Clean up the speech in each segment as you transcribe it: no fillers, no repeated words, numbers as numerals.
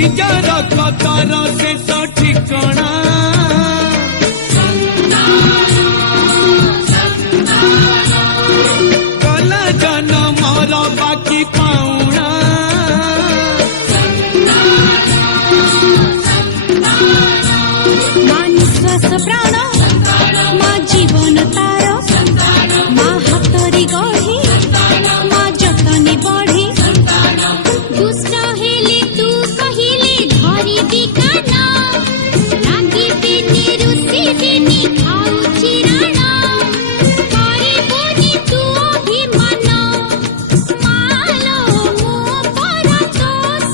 निजर कतर शेष ठिकणा कला जनमर बाकी पाउणा मां निश्वास प्राण मां जीवन तार मां हातरी गढ़ी मां जतने बढ़ी दुष्ट हेले तू कहिले धरी बिकाना रागी बिनी रुसी बिनी खाउची राणा गरिबोनी तू अभिमान मालो मो परत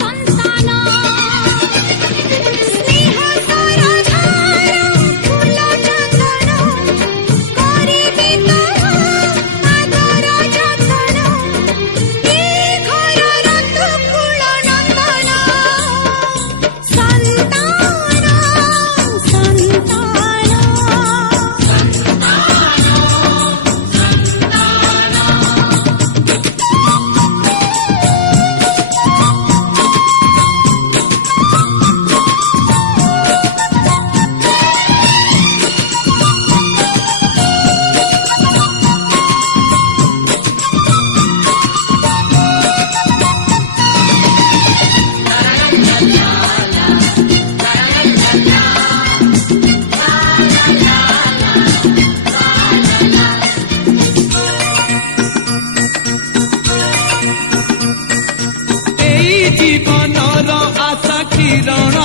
संतान स्नेह सरधार फूल चंदन करिबि तोर आदर जतन ए घरर तू फूल नंदन संतान संतान एई जीवनर आशा किरण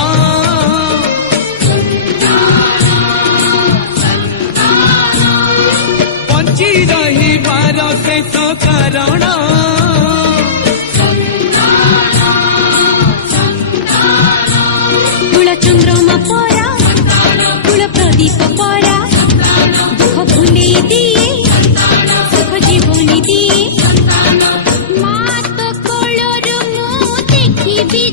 बंची रहिबार शेष कारण कुल चंद्रमा परा कुल प्रदीप परा दुख भूले दिए सुख जीवनी दिए मात कोलर मु देखी भी